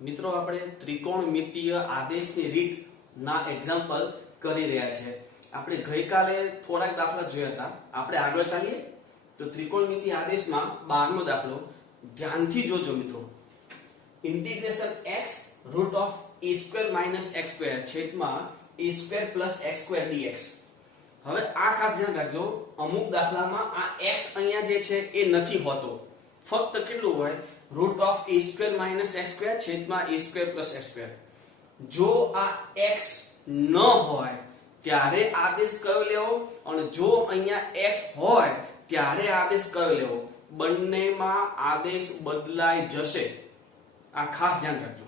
મિત્રો આપણે ત્રિકોણમિતીય આદેશની રીતના એક્ઝામ્પલ કરી રહ્યા છે। આપણે ગઈકાલે થોડાક દાખલા જોયા હતા। આપણે આગળ ચાલીએ તો ત્રિકોણમિતીય આદેશમાં 12મો દાખલો ધ્યાનથી જોજો મિત્રો। Integration x root of a² - x² છેદમાં a² + x² dx। હવે આ ખાસ ધ્યાન રાખજો, અમુક દાખલામાં આ x અહીંયા જે છે એ નથી હોતો, ફક્ત કેટલું હોય રૂટ ઓફ a² - x² છેદમાં a² + x²। જો આ x ન હોય ત્યારે આદેશ કયો લેવો અને જો અહીંયા x હોય ત્યારે આદેશ કયો લેવો, બંનેમાં આદેશ બદલાઈ જશે। આ ખાસ ધ્યાન રાખજો,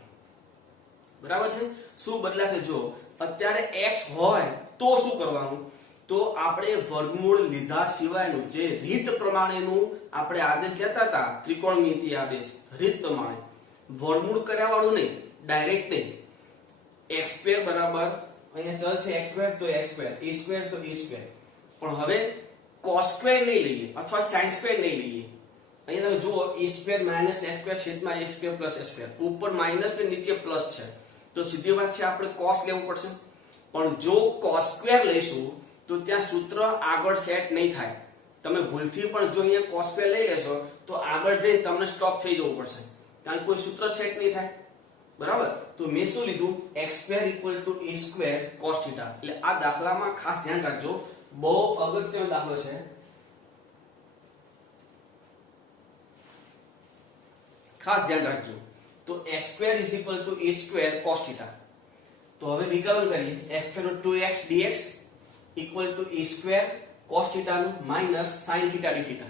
બરાબર છે। શું બદલાશે? જો અત્યારે x હોય તો શું કરવાનું, તો આપણે વર્ગમૂળ લીધા સિવાયનું જે રીત પ્રમાણેનું આપણે આદેશ લેતા હતા, ત્રિકોણમિતીય આદેશ રીત પ્રમાણે વર્ગમૂળ કર્યા વાળું નહીં, ડાયરેક્ટ નહીં। x² બરાબર અહીંયા ચલ છે x² તો x², a² તો a², પણ હવે cos² નહીં લઈએ અથવા sin² નહીં લઈએ। અહીંયા તમે જુઓ a² - x² છેદમાં a² + x², ઉપર માઈનસ ને નીચે પ્લસ છે, તો સીધી વાત છે આપણે cos લેવું પડશે। પણ જો cos² લઈશું તો ત્યાં સૂત્ર આગળ સેટ નહીં થાય। તમે ભૂલથી પણ જો અહીંયા cos² લઈ લેશો તો આગળ જઈને તમને સ્ટોપ થઈ જવું પડશે, કારણ કોઈ સૂત્ર સેટ નહીં થાય, બરાબર। તો મેં શું લીધું, x² = a² cos θ। એટલે આ દાખલામાં ખાસ ધ્યાન રાખજો, બહુ અગત્યનો દાખલો છે। ખાસ ધ્યાન રાખજો। તો x² = a² cos θ। તો હવે વિકલન કરીએ, x² નું 2x dx = a² cos θ નું માઈનસ sin θ dθ,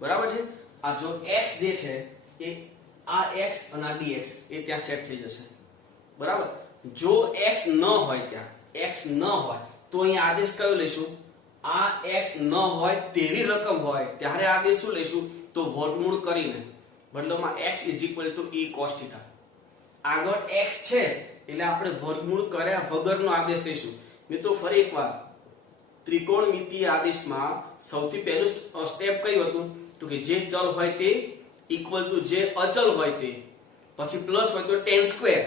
બરાબર છે। આ જો x જે છે એ આ x અને આ dx એ ત્યાં સેટ થઈ જશે, બરાબર। જો x ન હોય, ત્યાં x ન હોય તો અહીંયા આદેશ કયો લઈશું, આ x ન હોય તેવી રકમ હોય ત્યારે આદેશ શું લઈશું, તો વર્ગમૂળ કરીને બદલામાં x = e cos θ। આગળ x છે એટલે આપણે વર્ગમૂળ કર્યા વગરનો આદેશ લઈશું। મિત્રો ફરી એકવાર, ત્રિકોણમિતીય આદેશમાં સૌથી પહેલું સ્ટેપ કયું હતું, તો કે જે ચલ હોય તે ઇક્વલ ટુ જે અચલ હોય તે, પછી પ્લસ હોય તો tan²,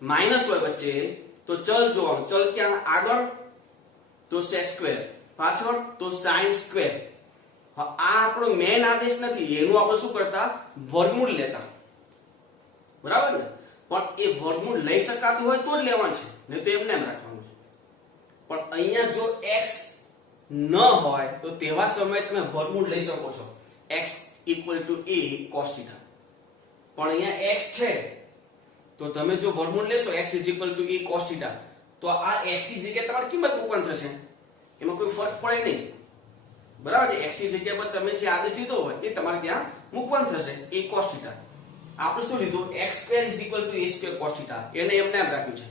માઈનસ હોય વચ્ચે તો ચલ જોવાનું, ચલ ક્યાં આગળ તો sec², પાછળ તો sin²। આ આપણો મેઈન આદેશ નથી, એનું આપણે શું કરતા, વર્ગમૂળ લેતા, બરાબર ને। પણ એ વર્ગમૂળ લઈ શકાતું હોય તો જ લેવાનું છે, નહીં તો એમને એમ રાખવાનું છે। પણ અહીંયા જો x ન હોય તો તેવા સમયે તમે વર્ગમૂળ લઈ શકો છો, x = a cos θ। પણ અહીંયા x છે તો તમે જો વર્ગમૂળ લેશો x = a cos θ, તો આ x ની જગ્યાએ તમારી કિંમત મૂકવાની થશે, એમાં કોઈ ફરક પડે નહીં, બરાબર છે। x ની જગ્યા પર તમે જે આદેશ લીધો હોય એ તમારે ત્યાં મૂકવાનું થશે, a cos θ। આપણે શું લીધું, x² = a² cos θ, એને એમને એમ રાખ્યું છે,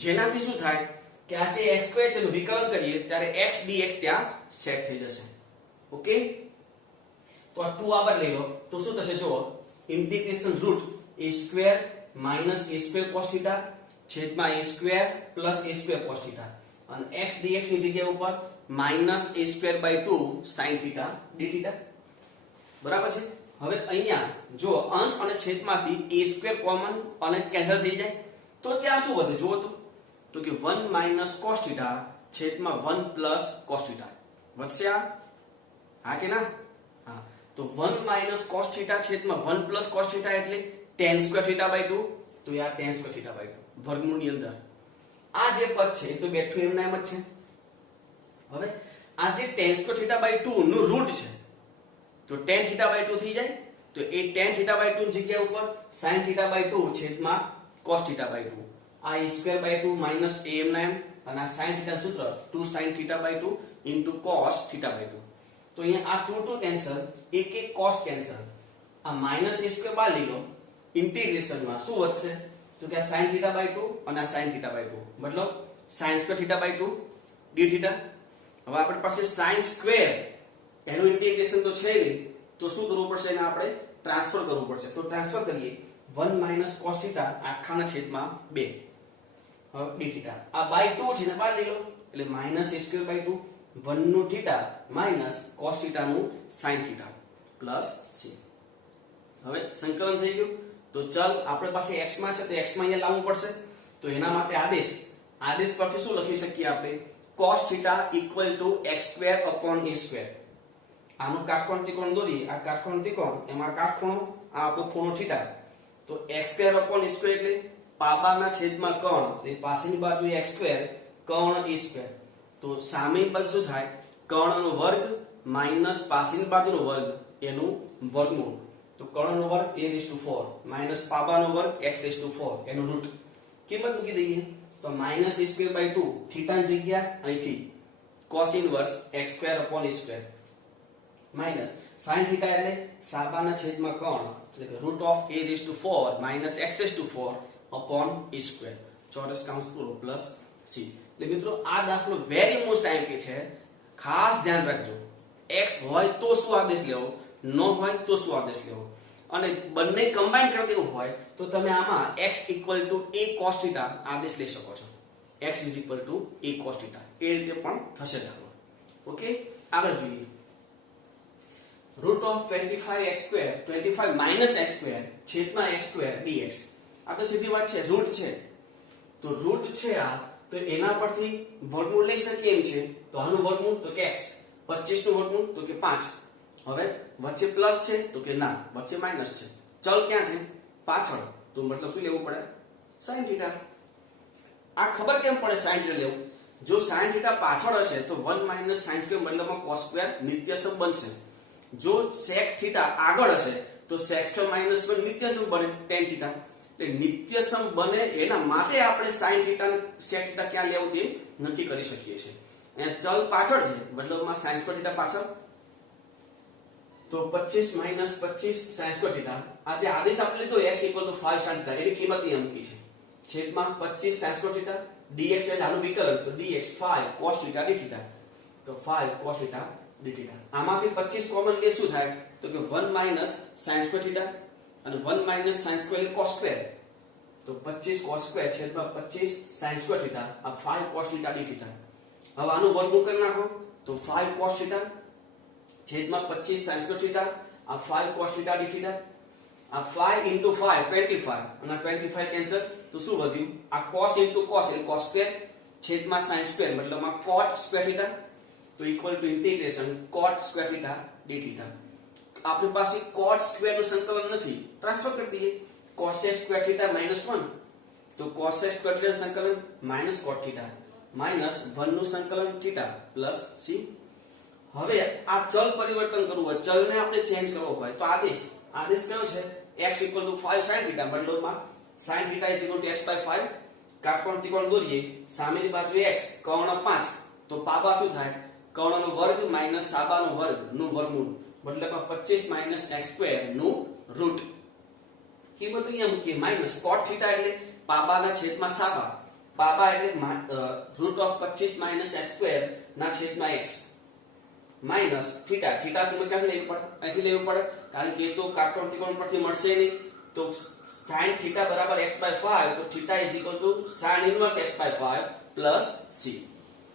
જેનાથી શું થાય કે આ જે x² છે એનું વિકલન કરીએ ત્યારે x dx ત્યાં સેટ થઈ જશે, ઓકે। તો આ 2 આગળ લઈ લો તો શું થશે, જુઓ integration route a² - a² cos θ છેદમાં a² + a² cos θ, અને x dx ની જગ્યા ઉપર -a²/2 sin θ dθ, બરાબર છે। હવે અહીંયા જો અંશ અને છેદમાંથી a² કોમન અને કેન્સલ થઈ જાય તો ત્યાં શું વધે, જુઓ તો કે 1 - cos θ છેદમાં 1 + cos θ વધશે, હા કે ના? હા, તો 1 - cos θ છેદમાં 1 + cos θ એટલે tan² θ/2, તો યાર tan² θ/2 વર્ગમૂળની અંદર આ જે પદ છે તો બેઠું એમના એમ જ છે। હવે આ જે tan² θ/2 નું રૂટ છે તો tan θ/2 થઈ જાય, તો એ tan θ/2 ની જગ્યા ઉપર sin θ/2 છેદમાં cos θ/2, આ a²/2 માઈનસ a એમના એમ, અને આ sin θ સૂત્ર 2 sin θ/2 * cos θ/2। તો અહીંયા આ 2 કેન્સલ, એક cos કેન્સલ, આ -a² બહાર લઈ લો, ઇન્ટિગ્રેશનમાં શું વધશે, તો કે આ sin θ/2 અને આ sin θ/2 મતલબ sin² θ/2 dθ। હવે આપણી પાસે sin² એનું ઇન્ટિગ્રેશન તો છે નહીં, તો શું કરવું પડશે, એને આપણે ટ્રાન્સફર કરવું પડશે। તો ટ્રાન્સફર કરીએ 1 - cos θ આખાના છેદમાં 2 dθ, આ /2 છે ને બહાર લઈ લો એટલે -a²/2 1 નું θ માઈનસ cos θ નું sin θ પ્લસ c। હવે સંકલન થઈ ગયું તો ચલ આપણી પાસે x માં છે તો x માં અહીંયા લાવવું પડશે તો એના માટે આદેશ પરથી શું લખી શકીએ આપણે cos θ = x² / a². આનો કાટકોણ ત્રિકોણ દોરીએ આ કાટકોણ ત્રિકોણ એમાં કાટખૂણો આ આપણો ખૂણો θ તો x² / a² એટલે પાબાના છેદમાં કર્ણ એટલે પાછળની બાજુ x² કર્ણ a². તો સામેની બાજુ શું થાય કર્ણનો વર્ગ માઈનસ પાછળની બાજુનો વર્ગ એનું વર્ગમૂળ તો કર્ણનો વર્ગ a⁴ માઈનસ પાબાનો વર્ગ x⁴ એનું રૂટ કિંમત મૂકી દઈએ તો -a²/2 થીટાની જગ્યા અહીંથી cos inverse x² / a² minus sin θ એટલે સાબાના છેદમાં કર્ણ એટલે કે √a⁴ minus x⁴ upon a². ચોરસ કૌંસ પૂરો પ્લસ c. એટલે મિત્રો આ દાખલો વેરી મોસ્ટ આઈએમપી છે, ખાસ ધ્યાન રાખજો. x હોય તો શું આદેશ લેવો, ન હોય તો શું આદેશ લેવો, અને બંને કમ્બાઈન કરી દેવું હોય તો તમે આમાં x = a cos θ આદેશ લઈ શકો છો. x = a cos θ એ રીતે પણ થશે દાખલો. ઓકે, આગળ જોઈએ. √25x², 25 - x² છેદમાં x² dx. આ તો સીધી વાત છે, રૂટ છે તો રૂટ છે આ તો એના પરથી વર્ગમૂળ લઈ શકીએ એમ છે તો આનું વર્ગમૂળ તો કે x, 25 નું વર્ગમૂળ તો કે 5. હવે વચ્ચે પ્લસ છે તો કે ના, વચ્ચે માઈનસ છે. ચલ ક્યાં છે? પાછળ. તો મતલબ શું લેવું પડે? sin θ. આ ખબર કેમ પડે sin θ લેવું? જો sin θ પાછળ હશે તો 1 - sin² મતલબમાં cos² નિત્યસમ બનશે. જો sec θ આગળ હશે તો sec² - 1 નિત્યસમ બને tan θ. એટલે નિત્યસમ બને એના માટે આપણે sin θ અને sec θ ક્યાં લેવું તે નક્કી કરી શકીએ છીએ. અહીંયા ચલ પાછળ છે મતલબમાં sin² θ પાછળ તો 25 - 25 sin² θ. આ જે આદેશ આપણે લીધો x = 5 sin θ એની કિંમત અહીંયા મૂકી છે છેદમાં 25 sin² θ dx એટલે આનું વિકલન તો dx 5 cos θ dθ. તો 5 cos θ dθ. આમાંથી 25 કોમન લે શું થાય તો કે 1 - sin² θ અને 1 - sin² એટલે cos². તો 25 cos² છેદમાં 25 sin² θ આ 5 cos θ dθ. હવે આનું વર્ગમૂળ કરી નાખો તો 5 cos θ છેદમાં 25 sin² θ આ 5 cos θ dθ. આ 5 * 5 25 અને 25 કેન્સલ તો શું વધ્યું આ cos * cos એટલે cos² છેદમાં sin² મતલબમાં cot² θ તો equal to integration cot² θ dθ. આપણી પાસે cot² નું સંકલન નથી, ટ્રાન્સફર કરી દઈએ cos² θ -1 તો cos² θ નું સંકલન -cot θ -1 નું સંકલન θ c. હવે આ ચલ પરિવર્તન કરવું હોય, ચલને આપણે ચેન્જ કરવો હોય તો આદેશ કયો છે x = 5 sin θ મતલબમાં sin θ = x/5. કાટકોણ ત્રિકોણ દોરીએ સામેની બાજુ x કર્ણ 5 તો પાબા શું થાય કર્ણનો વર્ગ માઈનસ સાબાનો વર્ગ નું વર્ગમૂળ મતલબમાં 25 - x² નું રૂટ. કિંમત અહીંયા મૂકીએ માઈનસ cot θ એટલે પાબાના છેદમાં સાબા, પાબા એટલે √25 - x² ના છેદમાં x માઈનસ θ. θ કિંમત ક્યાંથી લેવી પડે? અહીંથી લેવી પડે કારણ કે એ તો કાટકોણ ત્રિકોણ પરથી મળશે નહીં. તો sin θ = x/5 તો θ = sin ઇન્વર્સ x/5 c.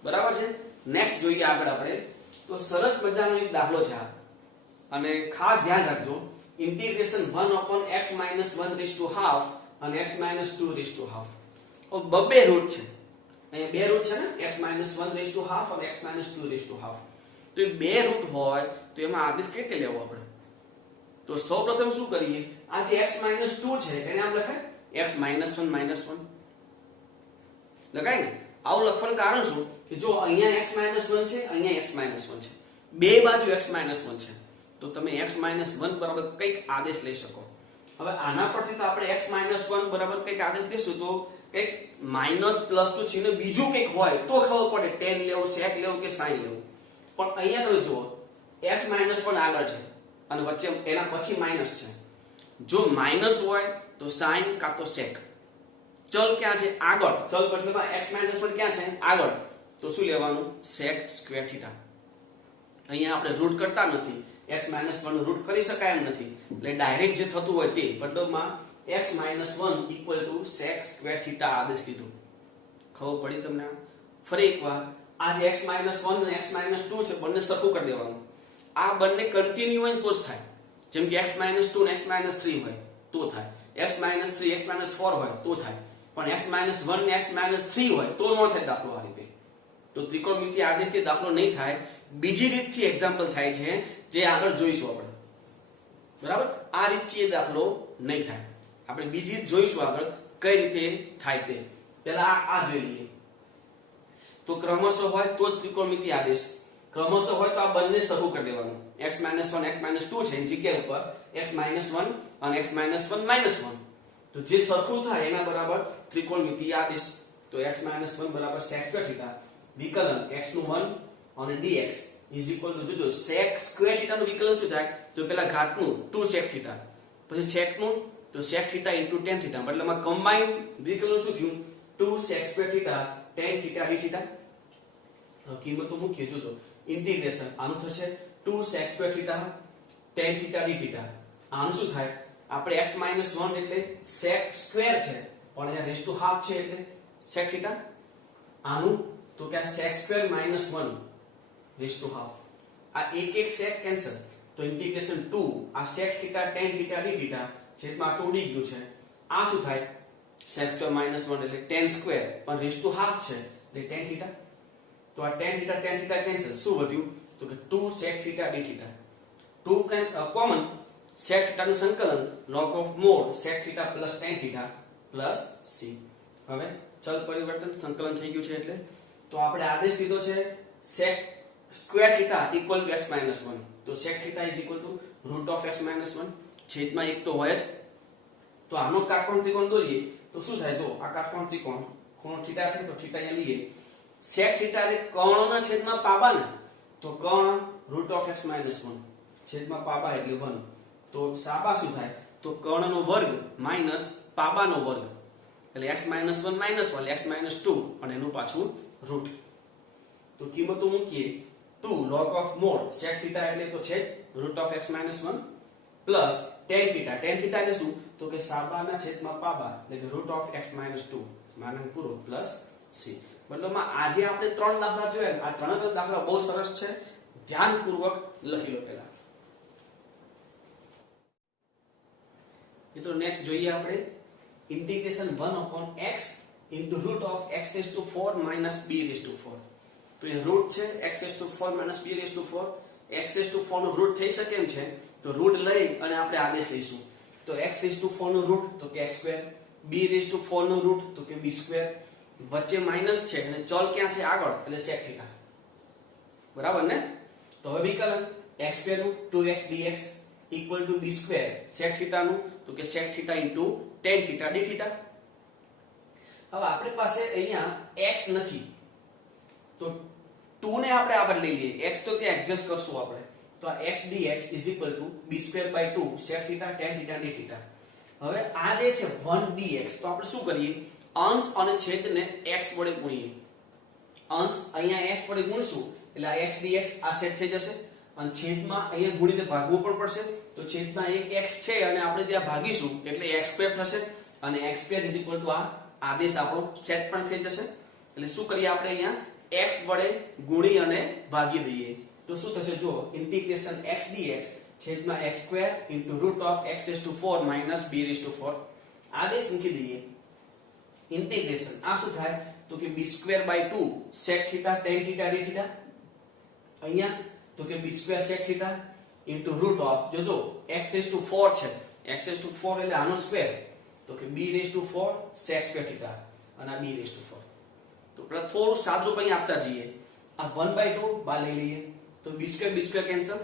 બરાબર છે. નેક્સ્ટ જોઈએ આગળ આપણે તો સરસ મજાનો એક દાખલો છે આ અને ખાસ ધ્યાન રાખજો ઇન્ટિગ્રેશન 1/x - 1/2 અને x - 2/2. બબ્બે રૂટ છે, અહીંયા બે રૂટ છે ને x - 1/2 અને x - 2/2. તો એ બે રૂટ હોય તો એમાં આદેશ કઈ રીતે લેવો આપણે? તો સૌપ્રથમ શું કરીએ આ જે x - 2 છે એને આમ લખાય x - 1 લખાય ને. આવું લખવાનું કારણ શું કે જો અહીંયા x - 1 છે, અહીંયા x - 1 છે, બે બાજુ x - 1 છે તો તમે x - 1 બરાબર કઈક આદેશ લઈ શકો. હવે આના પરથી તો આપણે x - 1 બરાબર કઈક આદેશ લેશું તો કઈક માઈનસ પ્લસ નું ચિહ્ન બીજું કઈક હોય તો ખબર પડે tan લેવું, sec લેવું કે sin લેવું. પણ અહીંયા તમે જુઓ x - 1 આગળ છે અને વચ્ચે એના પછી માઈનસ છે. જો માઈનસ હોય તો sin કાં તો sec. ચલ ક્યાં છે? આગળ. ચલ મતલબમાં x - 1 ક્યાં છે? આગળ. તો શું લેવાનું? sec² θ. અહીંયા આપણે રૂટ કરતા નથી, x - 1 નું રૂટ કરી શકાય એમ નથી એટલે ડાયરેક્ટ જે થતું હોય તે મતલબમાં x - 1 = sec² θ આદેશ લીધો. ખબર પડી તમને? ફરી એકવાર આ જે x - 1 અને x - 2 છે બંને સરખું કરી દેવાનું. આ બંને કન્ટિન્યુ હોય તો જ થાય. જેમ કે x - 2 અને x - 3 હોય તો થાય. x - 3 x - 4 હોય તો થાય, પણ x - 1 ને x - 3 હોય તો ન થાય દાખલો આ રીતે. તો ત્રિકોણમિતિય આદેશથી દાખલો નહીં થાય. બીજી રીતથી એક્ઝામ્પલ થાય છે જે આગળ જોઈશું આપણે. બરાબર, આ રીતથી એ દાખલો નહીં થાય. આપણે બીજી રીત જોઈશું આગળ કઈ રીતે થાય તે. પહેલા આ જોઈ લઈએ. તો ક્રમશઃ હોય તો જ ત્રિકોણમિતિય આદેશ. ક્રમશઃ હોય તો આ બંને સરખું કરી દેવાનું. x - 1 x - 2 છે એની જગ્યા ઉપર x - 1 અને x - 1 - 1. તો જે સરખું થાય એના બરાબર ત્રિકોણમિતિય આદેશ. તો x - 1 બરાબર sec² θ વિકલન x નું 1 અને dx ઇઝ ઇક્વલ ટુ જોજો sec² θ નું વિકલન શું થાય? તો પેલા ઘાતનું 2 sec θ, પછી sec નું તો sec θ * tan θ, મતલબમાં કમ્બાઈન વિકલન શું થયું? 2 sec² θ tan θ dθ. કિંમતો મૂકીએ જોજો. ઇન્ટિગ્રેશન આનું થશે 2 sec² θ tan θ dθ. આનું શું થાય? આપણે x - 1 એટલે sec² છે પણ અહીંયા રેસ ટુ હાફ છે એટલે sec θ. આનું તો કે sec² - 1 રેસ ટુ હાફ. આ એક sec કેન્સલ, તો ઇન્ટિગ્રેશન 2 આ sec θ tan θ dθ છેદમાં આ તો ઉડી ગયું છે. આ શું થાય? sec² - 1 એટલે tan² પણ રેસ ટુ હાફ છે એટલે tan θ. તો આ tan θ કેન્સલ, શું વધ્યું? તો કે 2 sec θ dθ. 2 કોમન, sec θ નું સંકલન log of mod sec θ plus tan θ plus c. હવે ચલ પરિવર્તન સંકલન થઈ ગયું છે એટલે તો આપણે આદેશ લીધો છે sec² θ equal to x - 1. તો sec θ is equal to root of x - 1 છેદમાં એક તો હોય જ. તો આનો કાટકોણ ત્રિકોણ દોરીએ તો શું થાય? જો આ કાટકોણ ત્રિકોણ ખૂણો θ છે તો θ અહીંયા લઈએ. sec θ એટલે કર્ણના છેદમાં પાબા ને, તો કર્ણ root of x - 1 છેદમાં પાબા એટલે 1. તો સાબા શું થાય? તો કર્ણનો વર્ગ માઈનસ પાબાનો વર્ગ એટલે x - 1 -1 x - 2 અને એનું પાછું રૂટ. તો કિંમતો મૂકીએ. 2 log of mod sec θ એટલે તો છે root of x - 1 plus tan θ. tan θ એટલે શું? તો કે સાબાના છેદમાં પાબા એટલે root of x - 2 માનંક પૂરો plus c. મતલબમાં આજે આપણે ત્રણ દાખલા જોયા. આ ત્રણ દાખલા બહુ સરસ છે, ધ્યાનપૂર્વક લખી લો પહેલા. તો નેક્સ્ટ જોઈએ આપણે integration 1/x into root of x⁴ minus b⁴. તો એ રૂટ છે x⁴ minus b⁴. x⁴ નો રૂટ થઈ શકે એમ છે તો રૂટ લઈ અને આપણે આદેશ લઈશું. તો x⁴ નો રૂટ તો કે x², b⁴ નો રૂટ તો કે b². વચ્ચે માઈનસ છે અને ચલ ક્યાં છે? આગળ એટલે sec θ. બરાબર ને? તો હવે વિકલન x² નું 2x dx equal to b² sec θ નું તો કે sec θ into tan θ dθ. હવે આપણી પાસે અહીંયા x નથી તો 2 ને આપણે આગળ લઈ લઈએ. x તો ત્યાં એડજસ્ટ કરશું આપણે. તો આ x dx b²/2 sec θ tan θ dθ. હવે આ જે છે 1 dx તો આપણે શું કરીએ? અંશ અને છેદને x વડે ગુણીએ. અંશ અહીંયા x વડે ગુણશું એટલે આ x dx આ સેટ થઈ જશે અને છેદમાં અહીંયા ગુણીને ભાગવું પણ પડશે. તો છેદમાં એક x છે અને આપણે ત્યાં ભાગીશું એટલે x² થશે અને x² આ આદેશ આપણો સેટ પણ થઈ જશે. એટલે શું કરીએ આપણે અહીંયા x વડે ગુણી અને ભાગી દઈએ. તો શું થશે? જો ઇન્ટિગ્રેશન x dx છેદમાં x² into root of x⁴ minus b⁴. આદેશ મૂકી દઈએ. ઇન્ટિગ્રેશન આ શું થાય? તો કે b²/2 sec θ tan θ dθ. અહીંયા તો કે b² sec θ into root of જોજો x⁴ છે. x⁴ એટલે આનો સ્ક્વેર તો કે b⁴ sec² θ અને આ b⁴. તો આપણે થોડું સાદુરૂપ અહીં આપતા જઈએ. આ 1/2 બહાર લઈ લઈએ તો b² કેન્સલ,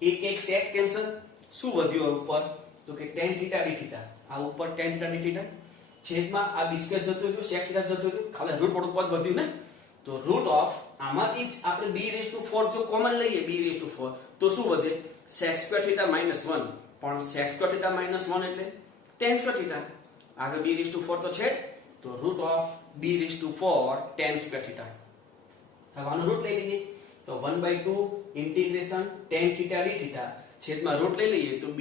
એક sec કેન્સલ. શું વધ્યું ઉપર? તો કે tan θ dθ. આ ઉપર tan θ dθ છેદમાં આ b² જતો રહ્યો, sec θ જતો રહ્યો, ખાલી રૂટ વાળું પદ વધ્યું ને. તો રૂટ ઓફ આમાંથી જ આપણે b⁴ જો કોમન લઈએ b⁴ તો શું વધે? sec² θ -1 પણ sec² θ -1 એટલે tan² θ. આગળ b⁴ તો છે જ તો રૂટ ઓફ b⁴ tan² θ. હવે આનો રૂટ લઈ લઈએ તો 1/2 ઇન્ટિગ્રેશન tan θ dθ છેદમાં રૂટ લઈ લઈએ તો b²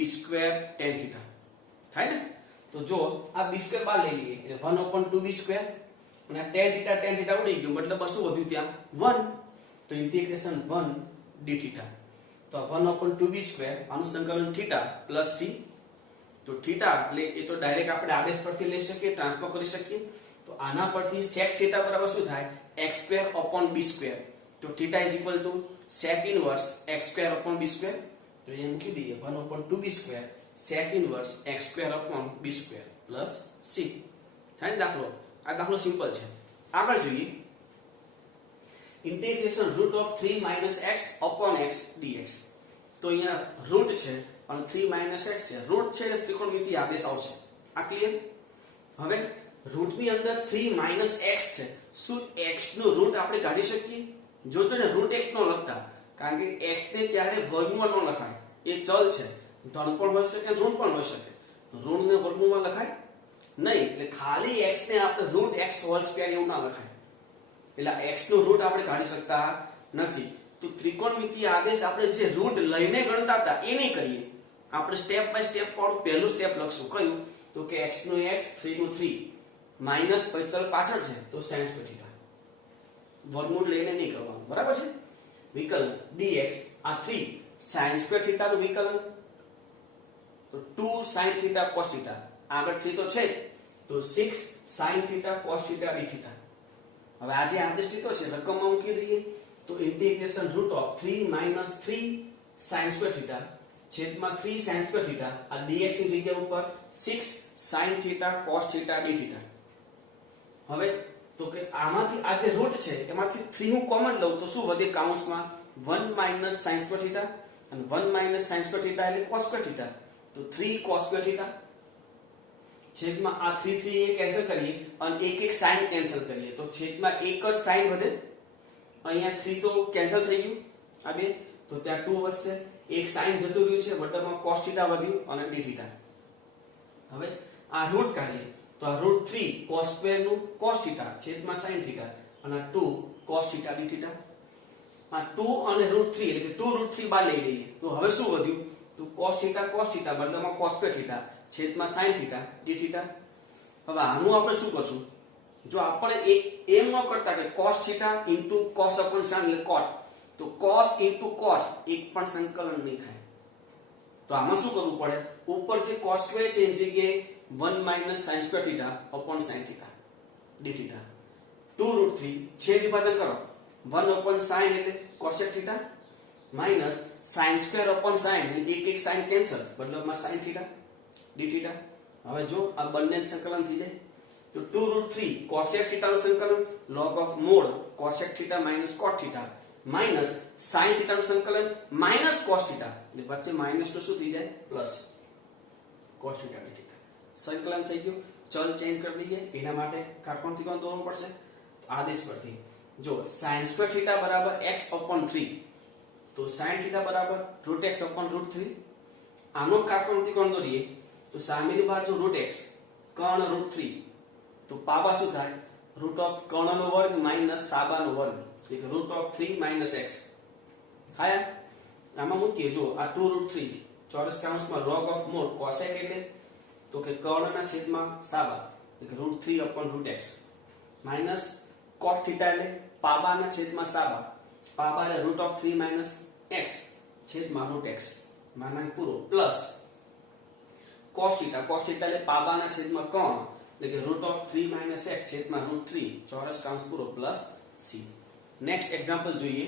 tan θ થાય ને. તો જો આ b² બહાર લઈ લઈએ એટલે 1/2b² અને tan θ ઉડી ગયું મતલબ શું વધ્યું? ત્યાં 1. તો ઇન્ટિગ્રેશન 1 dθ. તો 1/2b² આનું સંકલન θ plus c. તો થીટા એટલે એ તો ડાયરેક્ટ આપણે આદેશ પરથી લઈ શકીએ, ટ્રાન્સફર કરી શકીએ. તો આના પરથી sec થીટા બરાબર શું થાય? x² b². તો theta is equal to sec inverse x² b². તો અહીંયા મૂકી દઈએ 1/2b² sec inverse x² b² plus c. થાય ને દાખલો? આ દાખલો સિમ્પલ છે. આગળ જોઈએ integration root of 3 - x x dx. તો અહીંયા રૂટ છે અને 3 - x છે. રૂટ છે એટલે ત્રિકોણમિતિ આદેશ આવશે. આ ક્લિયર? હવે રૂટની અંદર 3 - x છે. શું x નું રૂટ આપણે કાઢી શકીએ? જો તો ને રૂટ x નો લખતા, કારણ કે x ને ક્યારે વર્ગમૂળમાં ન લખાય. એ ચલ છે, ધન પણ હોઈ શકે, ઋણ પણ હોઈ શકે. ઋણ ને વર્ગમૂળમાં લખાય નહીં, એટલે ખાલી x ને આપણે રૂટ x² એવું ના લખાય. એટલે x નું રૂટ આપણે કાઢી શકતા નથી. તો ત્રિકોણમિતિ આદેશ આપણે જે રૂટ લઈને ગણતા હતા એ નહીં કરીએ. આપણે સ્ટેપ બાય સ્ટેપ પહેલું સ્ટેપ લખશું. કયું? તો કે x નું x 3 નું 3 માઈનસ ચલ પાછળ છે તો sin² થીટા. વર્ગમૂળ લઈને નહીં કરવાનું, બરાબર છે? વિકલન dx આ 3 sin² થીટા નું વિકલન તો 2 sin થીટા cos થીટા. આગળ 3 તો છે જ, તો 6 sin theta cos theta d theta. હવે આ જે આદેશ થીતો છે રકમમાં મૂકી દઈએ તો integration root of 3 - 3 sin² theta છેદમાં 3 sin² થીટા. આ dx ની જગ્યા ઉપર 6 sin theta cos theta d theta. હવે તો કે આમાંથી આ જે રૂટ છે એમાંથી 3 હું કોમન લઉં તો શું વધે? કાઉન્સમાં 1 - sin² થીટા અને 1 - sin² થીટા એટલે cos² થીટા. તો 3 cos² થીટા છેદમાં આ 3 3 એ કેન્સલ કરીએ અને એક એક sin કેન્સલ કરીએ તો છેદમાં એક જ sin વધે. અહીંયા 3 તો કેન્સલ થઈ ગયું આ બે, તો ત્યાં 2 વધશે. એક sin જતું રહ્યું છે, વટામાં cos થીટા વધ્યું અને d થીટા. હવે આ રૂટ કાઢીએ તો આ √3 cos² નું cos થીટા છેદમાં sin થીટા અને 2 cos થીટા d થીટા. આ 2 અને √3 એટલે કે 2 √3 બાર લઈ લઈએ તો હવે શું વધ્યું? તો cos થીટા બદલામાં cos² થીટા છેદમાં sin થીટા d થીટા. હવે આનું આપણે શું કરશું? જો આપણે એક એમ ન કરતા કે cos થીટા * cos sin એટલે cot, તો cos * cot એક પણ સંકલન નહીં થાય. તો આમાં શું કરવું પડે? ઉપર જે cos² છે એની જગ્યાએ 1 - sin² theta sin theta d theta. 2 √3 છેદ વિભાજન કરો 1 sin એટલે cosec theta minus sin² sin એટલે એક એક sin કેન્સલ બદલામાં sin થીટા d થીટા. હવે જો આ બંને સંકલન થઈ જાય તો 2 √3 cosec થીટા નું સંકલન log of mod cosec theta minus cot theta minus sin theta નું સંકલન minus cos થીટા એટલે વચ્ચે માઈનસ તો શું થઈ જાય? Plus cos theta d theta. સંકલન થઈ ગયું. ચલ ચેન્જ કરી દઈએ. એના માટે કાટકોણ ત્રિકોણ દોરવો પડશે આદેશ પરથી. જો sin² થીટા બરાબર x/3 તો sin થીટા બરાબર √x/√3. આનો કાટકોણ ત્રિકોણ દોરીએ તો સામેની બાજુ √x કર્ણ √3 તો પાવા શું થાય? √કર્ણનો વર્ગ માઈનસ સાબાનો વર્ગ એટલે √3 - x થાય. આમાં મૂકીએ જો આ 2 √3 ચોરસ કૌંસમાં log of mod cosec એટલે તો કે કર્ણના છેદમાં સાબા એટલે √3/√x માઈનસ cot થીટા એટલે પાબાના છેદમાં સાબા પાબા એટલે √3 - x છેદમાં √x માનાંક પૂરો પ્લસ cos થીટા એટલે પાબાના છેદમાં કર્ણ એટલે કે √3 - x છેદમાં √3 ચોરસ કૌંસ પૂરો પ્લસ c. નેક્સ્ટ એક્ઝામ્પલ જોઈએ.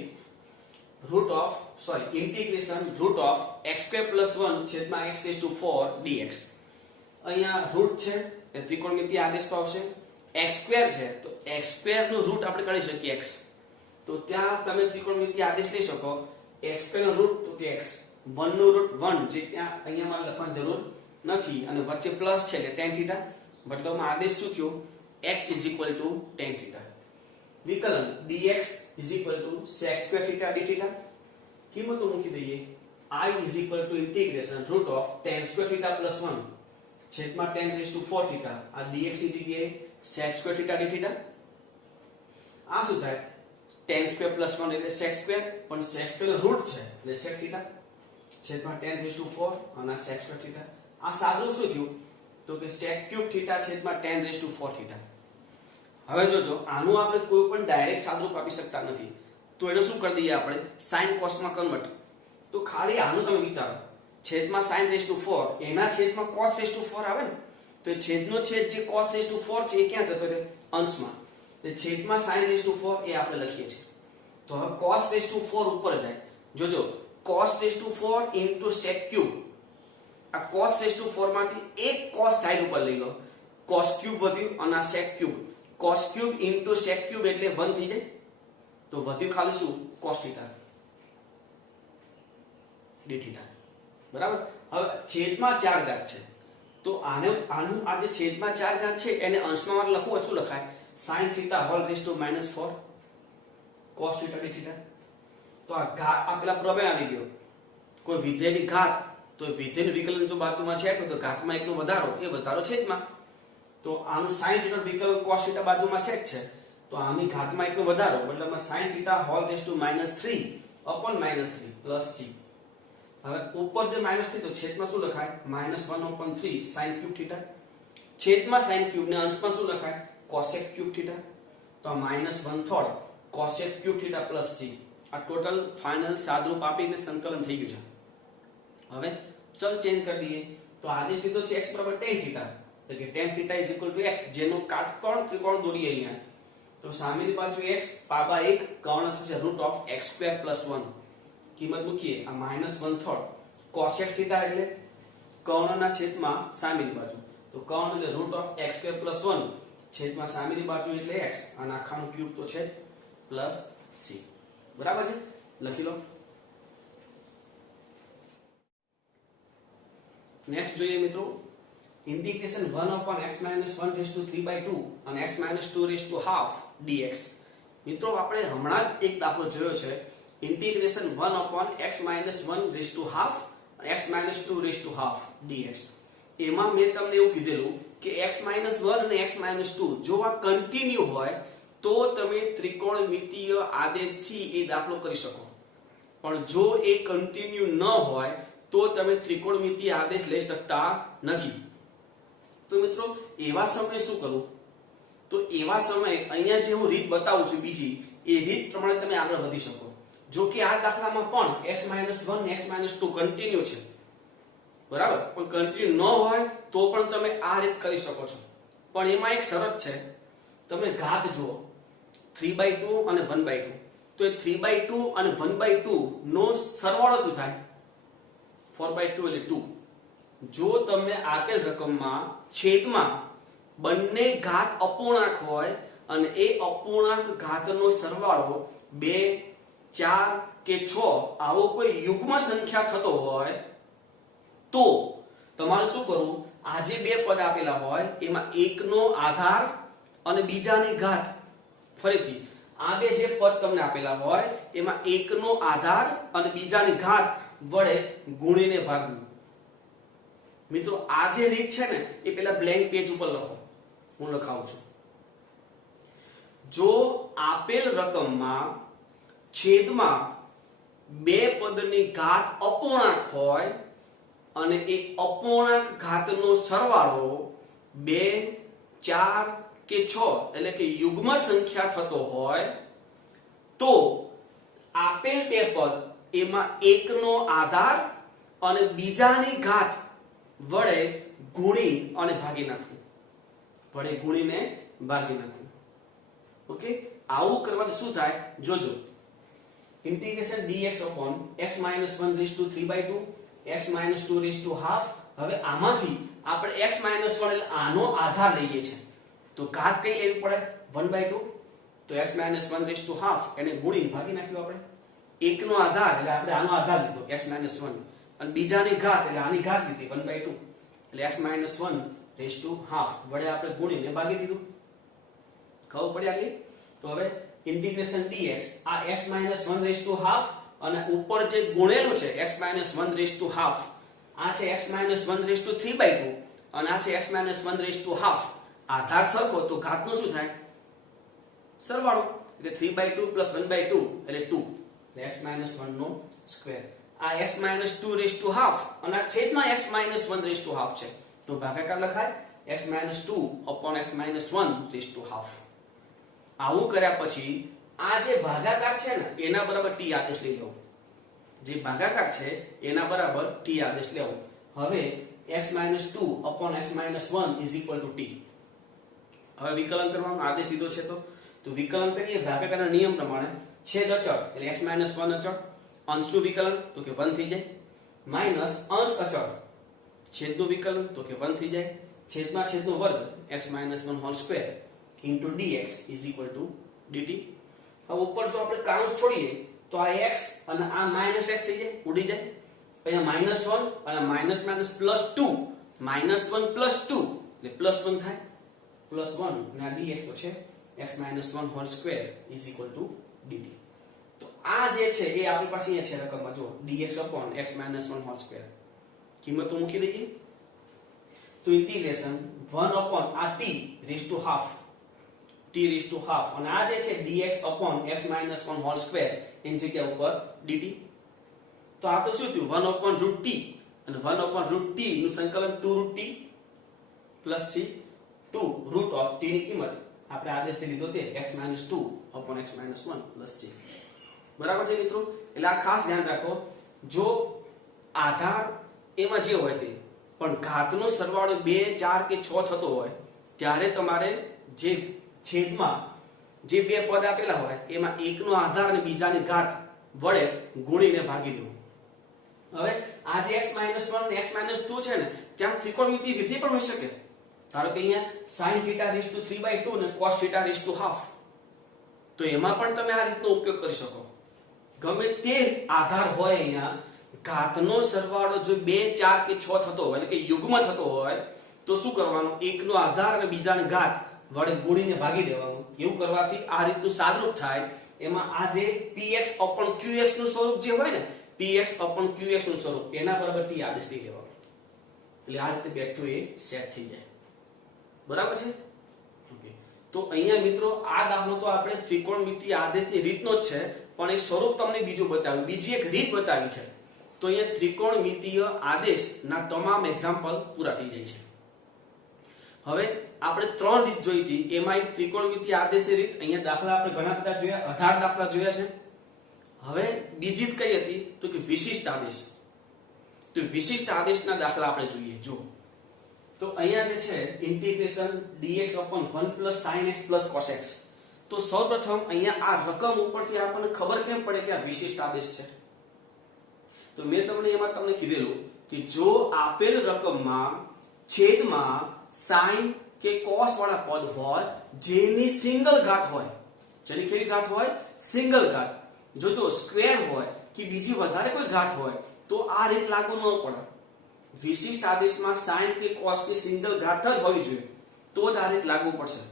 ઇન્ટિગ્રેશન x² + 1 છેદમાં x⁴ dx. અહીંયા રૂટ છે એ ત્રિકોણમિતિ આદેશ તો આવશે. x² છે તો x² નું રૂટ આપણે કાઢી શકીએ x. તો ત્યાં તમે ત્રિકોણમિતિ આદેશ લઈ શકો. x² નો રૂટ તો કે x 1 નું રૂટ 1 જે ત્યાં અહીંયા માં લખવાની જરૂર નથી અને વચ્ચે પ્લસ છે એટલે tan થીટા. મતલબમાં આદેશ શું થયો? x = tan theta. વિકલન dx = sec² theta d theta. કિંમતો મૂકી દઈએ. I ઇન્ટિગ્રેશન tan² થીટા + 1 છેદમાં tan⁴ થીટા. આ dx ની જગ્યાએ sec² થીટા d થીટા. આ શું થાય? tan² + 1 એટલે sec² પણ sec² નો રૂટ છે એટલે sec થીટા છેદમાં tan⁴ અને sec² થીટા. આ સાદું શું થયું? તો કે sec³ થીટા છેદમાં tan⁴ થીટા. હવે જોજો આનું આપણે કોઈ પણ ડાયરેક્ટ સાદુરૂપ આપી શકતા નથી તો એને શું કરી દઈએ આપણે sin cos માં કન્વર્ટ. તો ખાલી આનું તમે વિચારો છેદમાં sin રેસ ટુ 4 એના છેદમાં cos રેસ ટુ 4 આવે ને, તો એ છેદનો છેદ જે cos રેસ ટુ 4 છે એ ક્યાં થતો રહે? અંશમાં. તો છેદમાં sin રેસ ટુ 4 એ આપણે લખીએ છીએ. તો હવે cos રેસ ટુ 4 ઉપર જાય. જોજો cos race to 4 into sec cube. આ cos રેસ ટુ 4 માંથી એક cos સાઈડ ઉપર લઈ લો, cos ક્યુબ વધ્યું અને આ sec cube. cos cube into sec cube એટલે 1 થઈ જાય. તો વધ્યું ખાલી શું? cos theta d theta. બરાબર. હવે છેદમાં 4 ઘાત છે, તો આનું આ જે છેદમાં 4 ઘાત છે એને અંશમાં મારે લખવું શું લખાય? sin theta whole raise to -4 cos theta d theta. તો આ પેલા પ્રમેય આવી ગયો. કોઈ વિધેયની ઘાત, તો વિધેયનું વિકલન જો બાજુમાં છે તો ઘાતમાં એકનો વધારો, એ વધારો છેદમાં. તો આનું sin થીટા વિકલન cos થીટા બાજુમાં સેટ છે, તો આની ઘાતમાં એકનો વધારો મતલબ sin theta whole raise to -3 upon -3 plus c. હવે ઉપર જે -3 તો છેદમાં શું લખાય? -1/3 sin ક્યુબ થીટા. છેદમાં sin ક્યુબ ને અંશમાં શું લખાય? cosec cube theta. તો -1/3 cosec cube theta plus c. આ ટોટલ ફાઇનલ સાદરૂપ આપીને સંકલન થઈ ગયું છે. હવે ચલ ચેન્જ કરી દઈએ. તો આદેશ દીધો છે x tan થીટા, એટલે કે tan થીટા x, જેનો કાટકોણ ત્રિકોણ દોરીએ અહીંયા. તો સામેની બાજુ x પાબા 1 કર્ણ થશે √x² + 1. કિંમત મૂકીએ. આ -1/3 cosec થીટા એટલે કર્ણના છેદમાં સામેની બાજુ. તો કર્ણ એટલે √x² + 1 છેદમાં સામેની બાજુ એટલે x અને આખાનું ક્યુબ તો છે પ્લસ c. બરાબર છે? લખી લો. નેક્સ્ટ જોઈએ મિત્રો, ઇન્ટિગ્રેશન 1/x-1 અને x-2 dx. મિત્રો આપણે હમણાં જ એક દાખલો જોયો છે, ઇન્ટિગ્રેશન 1/x-1 અને x-2 dx. એમાં મેં તમને એવું કીધેલું કે x-1 અને x-2 જો આ કન્ટિન્યુ હોય તો તમે ત્રિકોણમિતીય આદેશથી એ દાખલો કરી શકો, પણ જો એ કન્ટિન્યુ ન હોય તો તમે ત્રિકોણમિતીય આદેશ લઈ શકતા નથી. તો મિત્રો એવા સમયે શું કરવું? તો એવા સમયે અહીંયા જે હું રીત બતાવું છું બીજી, એ રીત પ્રમાણે તમે આગળ વધી શકો. જો કે આ દાખલામાં પણ x-1 અને x-2 કન્ટિન્યુ છે, બરાબર, પણ કન્ટિન્યુ ન હોય તો પણ તમે આ રીત કરી શકો છો. પણ એમાં એક શરત છે, તમે ઘાત જુઓ 3/2 અને 1/2. તો એ 3/2 અને 1/2 નો સરવાળો શું થાય? 4/2 એટલે 2. જો તમને આપેલ રકમમાં છેદમાં બંને ઘાત અપૂર્ણાંક હોય અને એ અપૂર્ણાંક ઘાતનો સરવાળો 2, 4 કે 6 આવો કોઈ યુગ્મ સંખ્યા થતો હોય તો તમારે શું કરવું? આ જે બે પદ આપેલા હોય એમાં એકનો આધાર અને બીજાની ઘાત, ફરીથી આ બે જે પદ તમને આપેલા હોય એમાં એકનો આધાર અને બીજાની ઘાત વડે ગુણીને ભાગવું. મિત્રો આ જે રીત છે ને એ પેલા બ્લેન્ક પેજ ઉપર લખો, હું લખાવું છું. જો આપેલ રકમમાં છેદમાં બે પદની ઘાત અપૂર્ણાંક હોય અને એ અપૂર્ણાંક ઘાતનો સરવાળો 2, 4 કે 6 એટલે કે યુગ્મ સંખ્યા થતો હોય તો આપેલ બે પદ એમાં એકનો આધાર અને બીજાની ઘાત વડે ગુણી અને ભાગી નાખવું. ઓકે, આવું કરવાથી શું થાય જોજો. Integration dx upon x-1 raised to 3/2 x-2 raised to half. હવે આમાંથી આપણે x-1 એટલે આનો આધાર લઈએ છે, તો ઘાત કઈ લેવી પડે? 1/2. તો x-1 raised to half એને ગુણી ભાગી નાખ્યું આપણે. એકનો આધાર એટલે આપણે આનો આધાર લીધો x-1 અને બીજાની ઘાત એટલે આની ઘાત લીધી 1/2 એટલે x-1 raised to half વડે આપણે ગુણીને ભાગી દીધું. ખબર પડી આટલી? તો હવે ઇન્ટિગ્રેશન dx આ x-1 raised to half અને ઉપર જે ગુણેલું છે x-1 raised to half આ છે x-1 raised to 3/2 અને આ છે x-1 raised to half. આધાર સરખો તો ઘાતનું શું થાય? સરવાળો, એટલે 3/2 + 1/2 એટલે 2 એટલે x-1 નો સ્ક્વેર. આ x-2 raised to half અને આ છેદમાં x-1 raised to half છે, તો ભાગાકાર લખાય x-2 upon x-1 raised to half. આવું કર્યા પછી આ જે ભાગાકાર છે ને એના બરાબર t આદેશ લઈ લો. જે ભાગાકાર છે એના બરાબર t આદેશ લેવો. હવે x - 2 upon x - 1 is equal to t. હવે વિકલન કરવાનો આદેશ લીધો છે તો વિકલન કરીએ ભાગાકારના નિયમ પ્રમાણે. છેદ અચળ એટલે x - 1 અચળ, અંશનું વિકલન તો કે 1 થઈ જાય, માઈનસ અંશ અચળ છેદનું વિકલન તો કે 1 થઈ જાય, છેદમાં છેદનો વર્ગ x - 1 whole square into dx is equal to dt. હવે ઉપર જો આપણે કાઉન્સ છોડીએ તો આ x અને આ માઈનસ x થઈ જાય, ઉડી જાય. અહીંયા -1 અને માઈનસ માઈનસ +2, -1 +2 એટલે +1 થાય, +1 અને આ dx તો છે x - 1 whole square is equal to dt. તો આ જે છે એ આપણી પાસે અહીંયા છે રકમમાં જો dx upon x - 1 whole square કિંમતો મૂકી દઈએ તો ઇન્ટિગ્રેશન 1 upon આ t raised to half, t raised to half અને આ જે છે dx upon x - 1 whole square એની જગ્યા ઉપર dt. તો આ તો શું થયું 1 upon √t અને 1 upon √t નું સંકલન 2√t plus c 2 root of t ની કિંમત આપણે આદેશ લીધો તે x - 2 upon x - 1 plus c. બરાબર છે મિત્રો. એટલે આ ખાસ ધ્યાન રાખો, જો આધાર એમાં જે હોય તે પણ ઘાતનો સરવાળો 2 4 કે 6 થતો હોય ત્યારે તમારે જે છેદમાં જે બે પદ આપેલા હોય એમાં એકનો આધાર અને બીજાની ઘાત વડે ગુણીને ભાગી દેવું. હવે આ જે x - 1 અને x - 2 છે ને ત્યાં ત્રિકોણમિતિ વિધિ પણ હોઈ શકે. ધારો કે અહીંયા sin θ raised to 3/2 અને cos θ raised to half, તો એમાં પણ તમે આ રીતનો ઉપયોગ કરી શકો. ગમે તે આધાર હોય અહીંયા ઘાતનો સરવાળો જો 2 4 કે 6 થતો હોય એટલે કે યુગ્મ થતો હોય તો શું કરવાનું, એકનો આધાર અને બીજાની ઘાત વડે ગુણીને ભાગી દેવાનું. એવું કરવાથી આ રીતનું સાદરૂપ થાય. એમાં આ જે px upon qx નું સ્વરૂપ જે હોય ને px upon qx નું સ્વરૂપ એના બરાબર t આદેશ લઈ લેવાનો. એટલે આ રીતે બેક ટુ એ સેટ થઈ જાય. બરાબર છે. ઓકે. તો અહીંયા મિત્રો આ દાખલો તો આપણે ત્રિકોણમિતિ આદેશની રીતનો જ છે, પણ એક સ્વરૂપ તમને બીજું બતાવ્યું, બીજી એક રીત બતાવી છે. તો અહીંયા ત્રિકોણમિતિય આદેશના તમામ એક્ઝામ્પલ પૂરા થઈ જાય છે. હવે આપણે 3 રીત જોઈ હતી, એમાં એક ત્રિકોણમિતિ આદેશની રીત. અહીંયા દાખલા આપણે ઘણા બધા જોયા, 18 દાખલા જોયા છે. હવે બીજી રીત કઈ હતી તો કે વિશિષ્ટ આદેશ. તો વિશિષ્ટ આદેશના દાખલા આપણે જોઈએ. જો તો અહીંયા જે છે integration dx upon 1 sin x cos x. તો સૌપ્રથમ અહીંયા આ રકમ ઉપરથી આપણને ખબર કેમ પડે કે આ વિશિષ્ટ આદેશ છે? તો મેં તમને કીધેલું કે જો આપેલ રકમમાં છેદમાં sin કે cos વાળા પદ હોય જેની સિંગલ ઘાત હોય, જેની કેવી ઘાત હોય? સિંગલ ઘાત. જો સ્ક્વેર હોય કે બીજી વધારે કોઈ ઘાત હોય તો આ રીત લાગુ ન પડે. વિશિષ્ટ આદેશમાં sin કે cos ની સિંગલ ઘાત જ હોવી જોઈએ તો જ આ રીત લાગુ પડશે.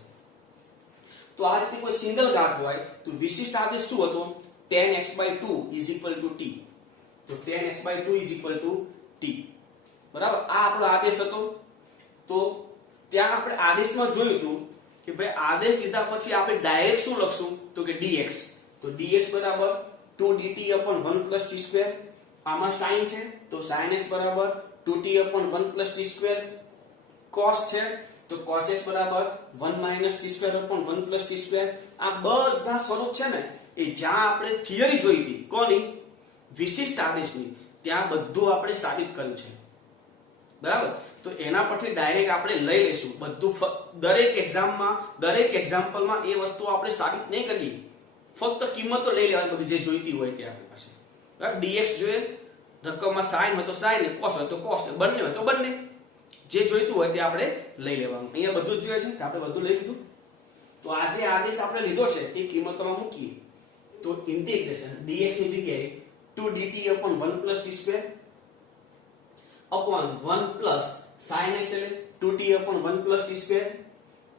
તો આ રીતે કોઈ સિંગલ ઘાત હોય તો વિશિષ્ટ આદેશ શું હતો? tan x/2 = t. તો tan x/2 = t. બરાબર. આ આપણો આદેશ હતો. તો ત્યાં આપણે આદેશમાં જોયું હતું કે ભાઈ આદેશ લીધા પછી આપણે ડાયરેક્ટ શું લખશું તો કે dx. તો dx બરાબર 2dt upon 1 + t². આમાં sin છે તો sin x બરાબર 2t upon 1 + t². cos છે તો cos x બરાબર 1 - t² upon 1 + t². આ બધા સ્વરૂપ છે ને એ જ્યાં આપણે થિયરી જોઈ હતી કોની? વિશિષ્ટ આદેશની, ત્યાં બધું આપણે સાબિત કર્યું છે. બરાબર. તો એના પરથી ડાયરેક્ટ આપણે લઈ લેશું બધું. દરેક એક્ઝામમાં દરેક એક્ઝામ્પલમાં એ વસ્તુ આપણે સાબિત નહીં કરીએ, ફક્ત કિંમતો લઈ લેવાની બધી જે જોઈતી હોય તે આપણી પાસે. બરાબર. dx જોઈએ, રકમમાં sin હોય તો sin ને cos હોય તો cos ને બંને હોય તો બંને, જે જોઈતું હોય તે આપણે લઈ લેવાનું. અહીંયા બધું જ જોઈએ છે કે આપણે બધું લઈ લીધું. તો આ જે આદેશ આપણે લીધો છે એ કિંમતોમાં મૂકીએ તો ઇન્ટિગ્રેશન dx ની જગ્યાએ 2dt upon 1 + t² upon 1 + sin x એટલે 2t upon 1 + t²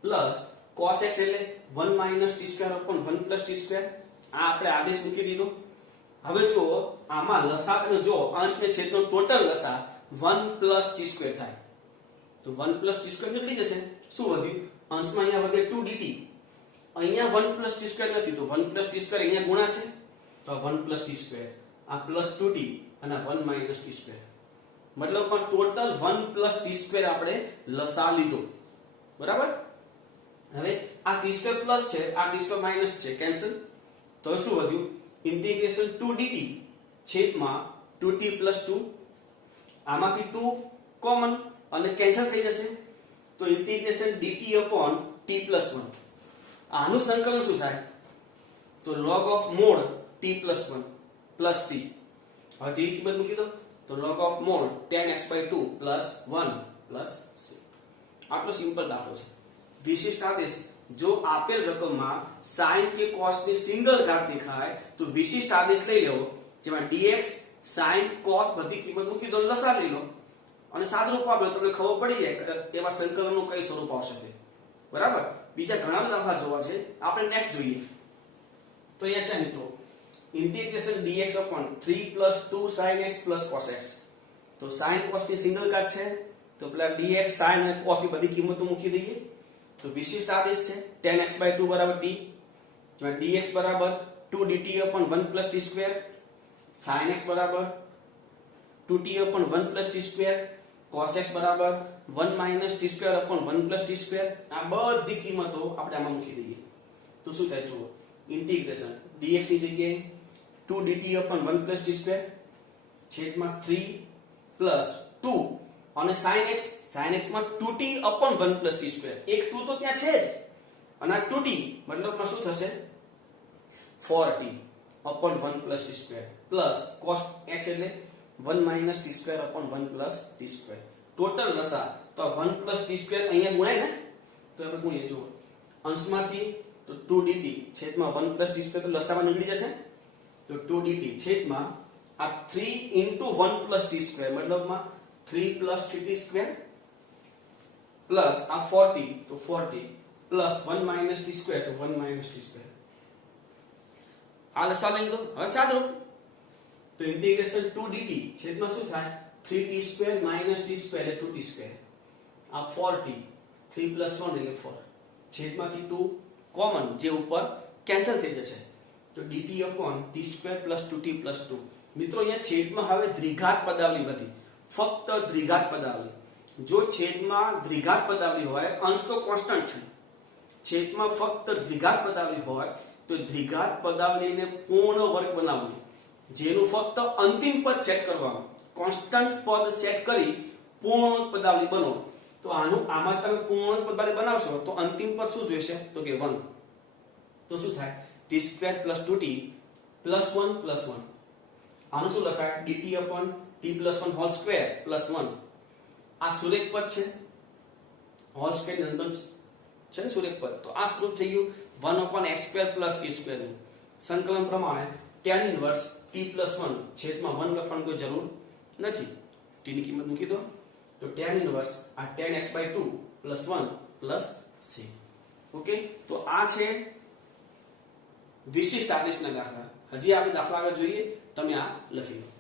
plus cos x એટલે 1 - t² upon 1 + t². આ આપણે આદેશ મૂકી દીધો. હવે જો આમાં લસાઅ અને જો અંશ ને છેદનો ટોટલ લસાઅ 1 + t² થાય તો 1 + t² નીકળી જશે. શું વધ્યું? અંશમાં અહીંયા વધે 2dt. અહીંયા 1 + t² નથી તો 1 + t² અહીંયા ગુણાશે તો 1 + t². આ +2t અને 1 - t². મતલબ ટોટલ 1 + t² આપણે લસાઅ લીધો. બરાબર. હવે આ t² પ્લસ છે, આ t² માઈનસ છે, કેન્સલ. તો શું વધ્યું? ઇન્ટિગ્રેશન 2dt છેદમાં 2t + 2 આમાંથી 2 કોમન અને કેન્સલ થઈ જશે તો ઇન્ટિગ્રેશન dt upon t + 1 આનું સંકલન શું થાય તો log of mod t + 1 plus c હવે t ની કિંમત મૂકી દો તો log of mod tan x/2 + 1 plus c આટલો સિમ્પલ દાખલો છે વિશિષ્ટ આદેશ જો આપેલ રકમમાં sin કે cos ની સિંગલ ઘાત દેખાય તો વિશિષ્ટ આદેશ લઈ લેવો જેમાં dx sin cos બધી કિંમત મૂકી દો લસા લઈ લો અને સાદરૂપ આપો તમને ખબર પડી જાય એમાં સંકલનનું કઈ સ્વરૂપ આવશે તે બરાબર બીજા ઘણા બધા દાખલા જોવા છે આપણે નેક્સ્ટ જોઈએ તો એ છે મિત્રો integration dx upon 3 + 2 sin x + cos x તો sin cos ની સિંગલ ઘાત છે તો પેલા dx sin અને cos ની બધી કિંમતો મૂકી દઈએ તો વિશિષ્ટ આદેશ છે tan x/2 = t જેમાં dx = 2 dt upon 1 + t² sin x = 2t upon 1 + t², cos x = 1 - t² upon 1 + t². આ બધી કિંમતો આપણે આમાં મૂકી દઈએ તો શું થાય જુઓ ઇન્ટિગ્રેશન dx ની જગ્યાએ 2 dt upon 1 + t² છેદમાં 3 + 2 અને sin x માં 2t upon 1 + t². એક 2 તો ત્યાં છે જ અને આ 2t મતલબમાં શું થશે 4t upon 1 + t² plus cos x એટલે 1 - t² upon 1 + t². ટોટલ લસા તો 1 + t² અહીંયા ગુણાય ને તો આપણે ગુણીએ જુઓ અંશમાંથી તો 2 dt છેદમાં 1 + t² તો લસામાં નીકળી જશે તો 2 dt છેદમાં આ 3 * 1 + t² મતલબમાં 3 + t² પ્લસ આ 40 તો 40 પ્લસ 1 - t² તો 1 - t². આ લસા લઈ લો હવે સાદરૂપ તો ઇન્ટિગ્રેશન 2 dt છેદમાં શું થાય 3t² - t² એટલે 2t². આ 4t 3 + 1 એટલે 4 છેદમાંથી 2 કોમન જે ઉપર કેન્સલ થઈ જશે તો dt upon t² + 2t + 2. મિત્રો અહીંયા છેદમાં હવે દ્વિઘાત પદાવલી હતી ફક્ત દ્વિઘાત પદાવલી જો છેદમાં દ્વિઘાત પદાવલી હોય અંશ તો કોન્સ્ટન્ટ છે છેદમાં ફક્ત દ્વિઘાત પદાવલી હોય તો દ્વિઘાત પદાવલીને પૂર્ણ વર્ગ બનાવવું જેનું ફક્ત અંતિમ પદ સેટ કરવાનું કોન્સ્ટન્ટ પદ સેટ કરી પૂર્ણ પદાવલી બનો તો આમાં તમે પૂર્ણ પદાવલી બનાવશો તો અંતિમ પદ શું જોઈશે તો કે 1 તો શું થાય t² + 2t + 1 + 1 આનું શું લખાય dt upon t + 1 whole square + 1 આ સુરેખ પદ છે હોલ સ્ક્વેર ની અંદર છે ને સુરેખ પદ તો આ સ્વરૂપ થઈ ગયું 1 / x² + k² નું સંકલન પ્રમાણે tan ઇન્વર્સ t + 1 છેદમાં 1 લખવાની કોઈ જરૂર નથી t ની કિંમત મૂકી દો તો tan ઇન્વર્સ આ tan x/2 + 1 + c. ઓકે તો આ છે વિશિષ્ટ આદેશના દાખલા હજી આપણે દાખલા આગળ જોઈએ તમે આ લખી લો